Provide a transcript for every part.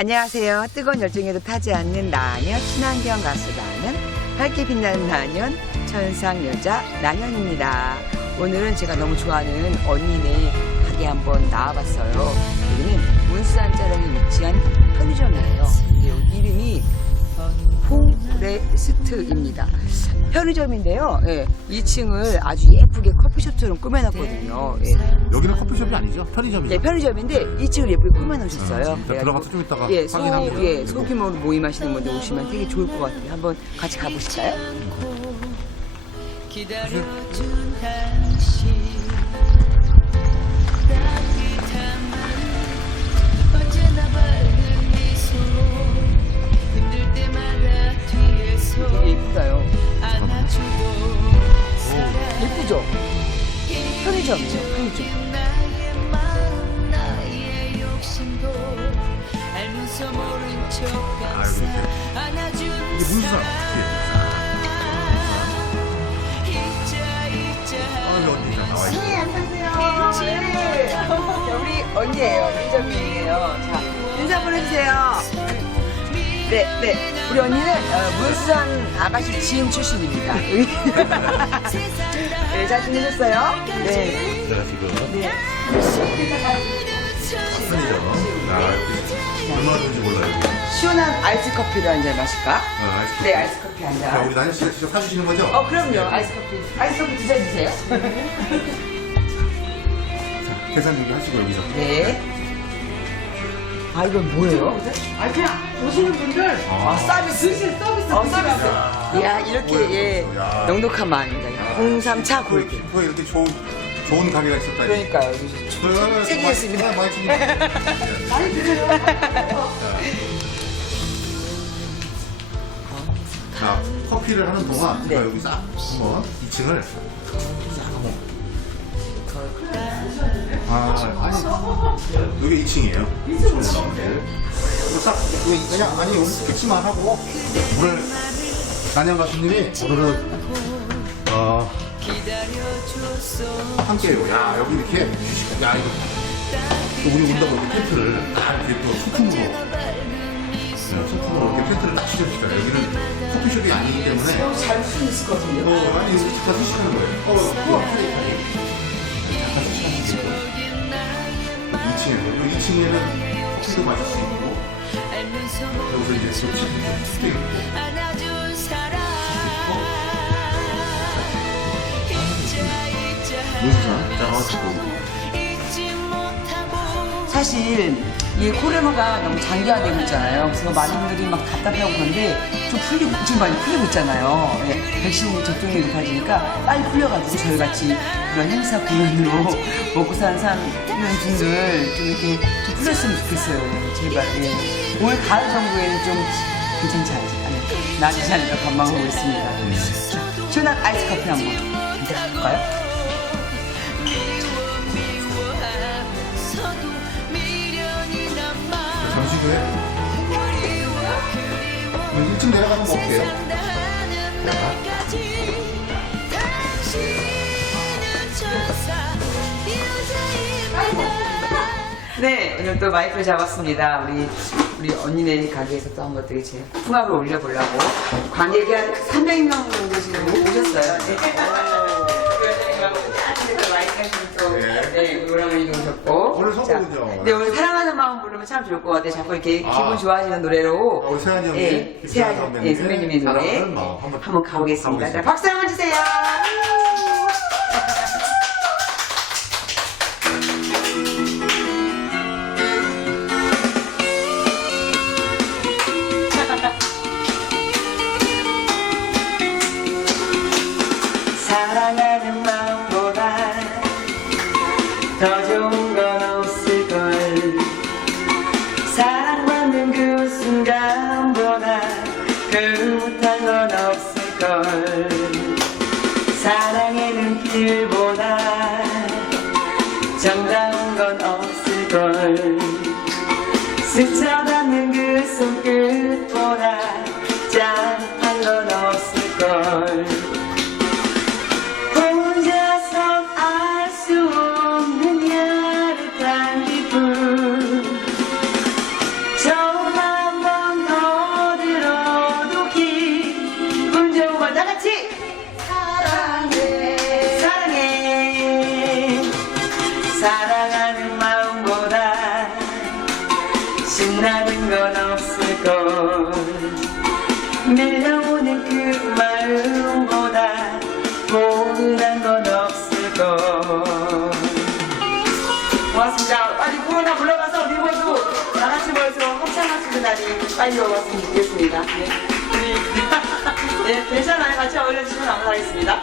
안녕하세요. 뜨거운 열정에도 타지 않는 나년 친환경 가수 나년 밝게 빛나는 나년 천상 여자 나년입니다. 오늘은 제가 너무 좋아하는 언니네 가게 한번 나와봤어요. 여기는 문수산 자락에 위치한 편의점이에요. 근데 여기 이름이 포레스트입니다. 편의점인데요. 예, 2층을 아주 예쁘게 커피숍처럼 꾸며놨거든요. 예. 여기는 커피숍이 아니죠? 편의점이죠? 예, 편의점인데 2층을 예쁘게 꾸며놓으셨어요. 아, 진짜 들어가서 좀 이따가 예, 소, 확인합니다. 예, 소규모로 모임하시는 분들 오시면 되게 좋을 것 같아요. 한번 같이 가보실까요? 기다려준 당신 8점이죠, 8점. 이게 무슨 사람 어떻게 아 언니 나 나와 있어 네, 우리 언니예요. 민정이에요. 자, 인사 보내주세요. 네, 네. 우리 언니는 어, 물산 아가씨 지인 출신입니다. 네, 잘 지내셨어요? 네. 제가 지금 네. 편의점. 아, 얼마나 좋은지 몰라요. 시원한 아이스 커피를 한 잔 마실까? 아, 아이스크림. 네, 아이스 커피 한 자, 잔. 우리 나연 씨가 직접 사주시는 거죠? 어, 그럼요. 아이스 커피. 아이스 커피 두잔 주세요. 자, 계산 준비하시고 여기서. 네. 아, 이건 뭐예요? 아 그냥 오시는 분들 아, 서비스. 드실 서비스 어, 드시라고. 서비스. 이야, 이렇게, 예. 야. 넉넉한 마음입니다. 홍삼 차 골드. 후에 이렇게 좋은, 좋은 가게가 있었다. 그러니까요. 저는 책이겠습니다. 챙깁니다. 많이 드세요. 자, 커피를 하는 동안 네. 제가 여기 싹 한번 2층을 싹 한번. 아, 아니, 여기 2층이에요. 2층으로 나오는 데. 이거 싹, 이거 그냥, 아니, 여기 캐치만 하고, 오늘, 난영 가수님이 오늘은, 어, 함께해요. 야, 여기 이렇게, 야, 이거, 또 우리 온다고 이렇게 텐트를 딱 이렇게 또 소품으로, 네, 소품으로 이렇게 텐트를 딱 치셨어요. 여기는 커피숍이 아니기 때문에, 잘수 있을 것 같은데요? 어, 아니, 이거 직접 쓰시는 거예요. 어, 우와. 잠깐 쓰시는 거예요. 2층에서. 2층에는 커피도 마실 수 있고, 여기서 이제 있고. 안 문수산 짜가지고. 사실 이 코로나가 너무 장기화되고 있잖아요. 그래서 많은 분들이 막 답답해하고 그런데 좀 풀리고 지금 많이 풀리고 있잖아요. 예, 백신 접종이 높아지니까 빨리 풀려가지고 저희 같이 이런 행사 공연으로 먹고 사는 사는 분들 좀 이렇게 좀 풀렸으면 좋겠어요. 제발. 예. 올 가을 정도에는 좀 괜찮지 않을까, 나아지지 않을까 관망하고 있습니다. 자, 시원한 아이스 커피 한번 해볼까요? 여기 1층 내려가면 뭐 어때요? 네, 오늘 또 마이크를 잡았습니다. 우리 우리 언니네 가게에서 또 한번 되게 제 풍화를 올려보려고 관객이 한 300명 정도 지금 오셨어요. 네. 또, 네, 노래를 오셨고. 오늘 선곡은요? 자, 네, 오늘 사랑하는 마음 부르면 참 좋을 것 같아요. 자꾸 이렇게 아. 기분 좋아하시는 노래로. 어, 형님, 예, 선배님의 예, 선배님의 노래. 사랑하는 마음 한번 한번 가보겠습니다. 가보겠습니다. 자, 박수 한번 주세요. 그 못한 건 없을걸. 사랑에는 길보다 고운한 건 없을 걸 고맙습니다. 빨리 구호나 불러가서 우리 모두 다 같이 모여서 있는 날이 빨리 오았으면 좋겠습니다. 네. 네, 괜찮아요. 같이 어울려주시면 감사하겠습니다.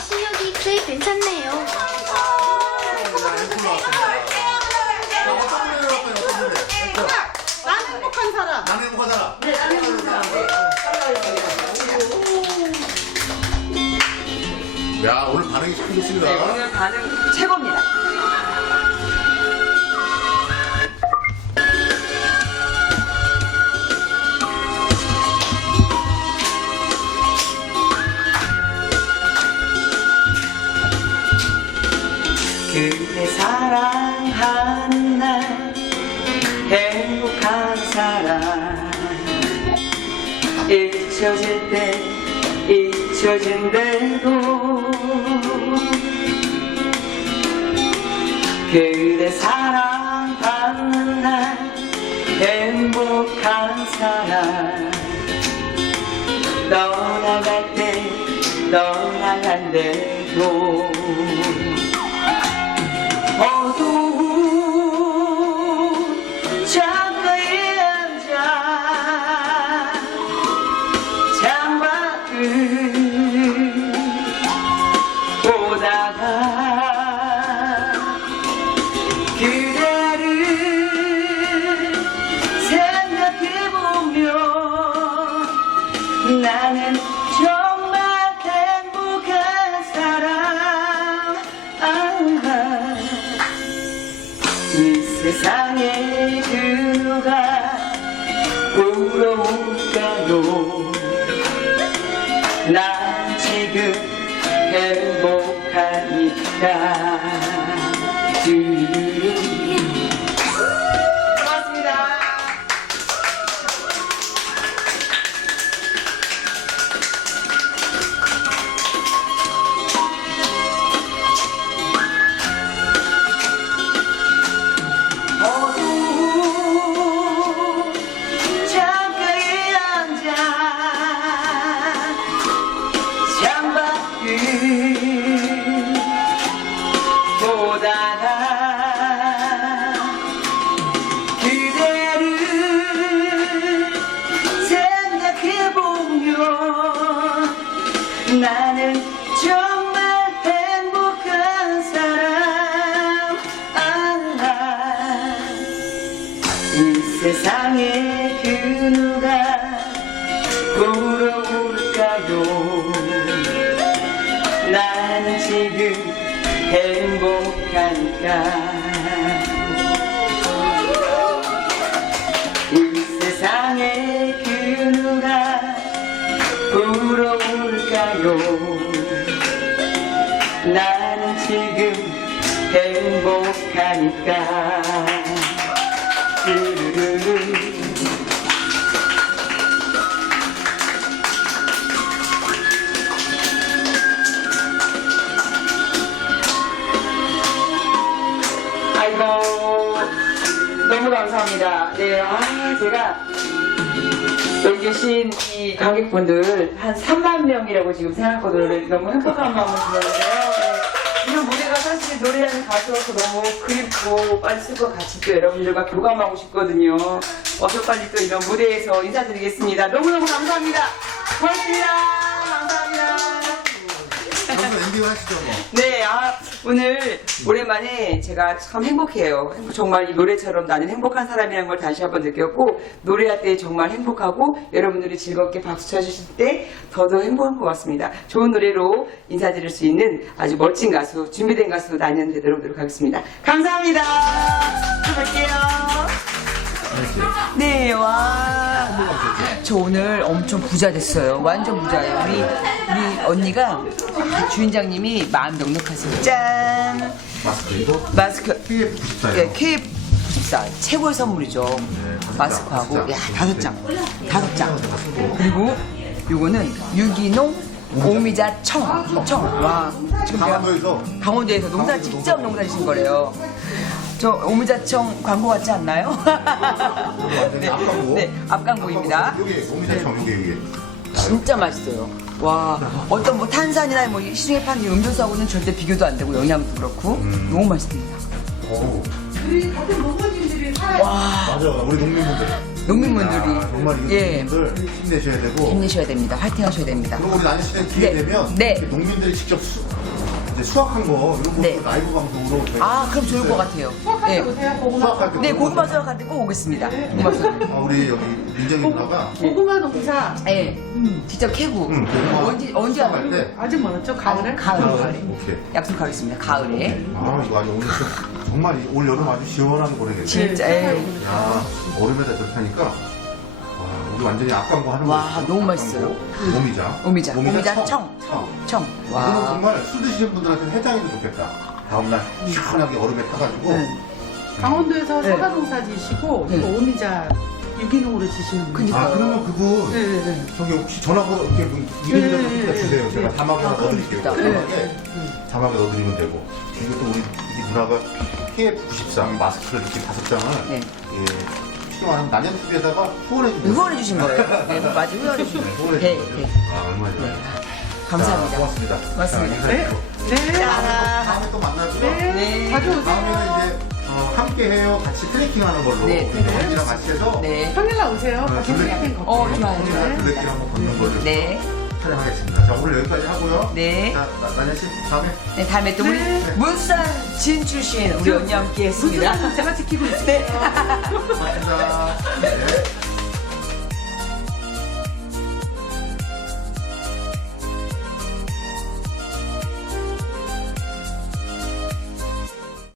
실력이 꽤 괜찮네요. 난 행복한 사람. 나는 행복하잖아. 네, 나는 야 오늘 반응이 참 좋습니다. 네, 오늘 반응 최고 잊혀질 때 잊혀진대도 그대 사 창밖을 보다가 그대를 생각해보면 나는 정말 행복한 사람. 아, 이 세상에 그 tonight. 행복하니까 뚜루루루. 아이고 너무 감사합니다. 네, 아 제가 여기 계신 이 관객분들 한 3만 명이라고 지금 생각하거든요. 너무 행복한 마음을 들었는데요. 노래하는 가수라서 너무 그립고 빨리 슬퍼 같이 또 여러분들과 교감하고 싶거든요. 어서 빨리 또 이런 무대에서 인사드리겠습니다. 너무너무 감사합니다. 고맙습니다. 여러분 엔딩 하시죠 뭐. 네, 아, 오늘 오랜만에 제가 참 행복해요. 정말 이 노래처럼 나는 행복한 사람이라는 걸 다시 한번 느꼈고, 노래할 때 정말 행복하고, 여러분들이 즐겁게 박수 쳐주실 때 더더 행복한 것 같습니다. 좋은 노래로 인사드릴 수 있는 아주 멋진 가수, 준비된 가수 나년 되도록 노력하겠습니다 감사합니다. 또 뵐게요. 네, 와. 저 오늘 엄청 부자 됐어요. 완전 부자예요. 우리, 우리 언니가 주인장님이 마음 넉넉하세요. 짠! 마스크 이거 마스크. KF94 예, 요 KF94. 최고의 선물이죠. 다섯 마스크하고. 장, 야, 다섯 다섯 장. 장. 다섯 장. 그리고 요거는 유기농 오미자 청. 청. 와. 지금 강원도에서 농사 직접 농사 지신 거래요. 저 오미자청 광고 같지 않나요? 완전히 앞광고. 네, 앞광고입니다. 여기 오미자청 여기 여기. 진짜 맛있어요. 와, 어떤 뭐 탄산이나 뭐 시중에 파는 이 음료수하고는 절대 비교도 안 되고 영양도 그렇고 너무 맛있습니다. 오. 우리 같은 농부님들이 살아요. 맞아 우리 농민분들. 농민분들이 야, 정말 이 예 농민분들 힘내셔야 되고. 힘내셔야 됩니다. 화이팅 하셔야 됩니다. 그리고 우리 나는 시대 기회 네. 되면 네. 이렇게 농민들이 직접 수, 이제 수확한 거 이런 네. 라이브 방송으로 저희가 아, 그럼 좋을 것 같아요. 수학할 때 네, 오세요. 고구마. 수확할 때 네 고구마 수확할 때꼭 오겠습니다. 고구마 수확. 아, 우리 여기 민정이 누나가 고구마 농사 네, 직접 캐고 응, 고구마 언제 언제 수확할 하나요? 때 아직 멀었죠? 가을에? 가을, 가을에. 오케이. 약속하겠습니다. 가을에. 아 이거 아주 오늘 좀 정말 이- 올 여름 아주 시원한 거래겠네. 진짜. 에이. 야 얼음에다 넣다니까 와 우리 완전히 앞광고 하는 와, 거지. 너무. 맛있어요. 오미자. 오미자. 오미자 청. 청. 청. 이거는 와. 정말 술 드시는 분들한테 해장해도 좋겠다. 다음날 시원하게 얼음에 타가지고 네. 강원도에서 네. 사과 농사 지시고 네. 또 오미자 유기농으로 지시는 분. 그니까. 아 그러면 그분 네, 네, 네. 저기 혹시 전화번호 이렇게 그 이름 좀 네, 네, 네, 주세요. 네. 제가 자막에 아, 넣어드릴게요. 그럼 자막에 자막에 넣어드리면 되고 그리고 또 우리 이 누나가 KF94 마스크를 이렇게 다섯 장을 네. 예, 필요한 난연 TV에다가 후원해 주세요. 후원해 주신 거예요. 네, 맞아 후원해 주신 거예요. 후원해 네, 주신 네. 거죠. 아 얼마 좋아요. 감사합니다. 자, 고맙습니다. 고맙습니다. 자, 네. 네. 자, 다음에 또 만나죠. 네. 네. 자주 오세요. 다음에는 이제 어, 함께 해요. 같이 트레킹 하는 걸로 네, 우리 언니랑 같이 해서 네. 평일 날 오세요. 어, 같이 트레킹 걷고. 어, 좋아요, 좋아요. 둘레길 한번 걷는 걸로 네. 촬영하겠습니다. 자 오늘 여기까지 하고요. 네. 자 나- 나연 씨 다음에 네, 다음에 또 우리 네. 문산 진 출신 우리 언니 함께 했습니다. 제가 지키고. 네. 고맙습니다.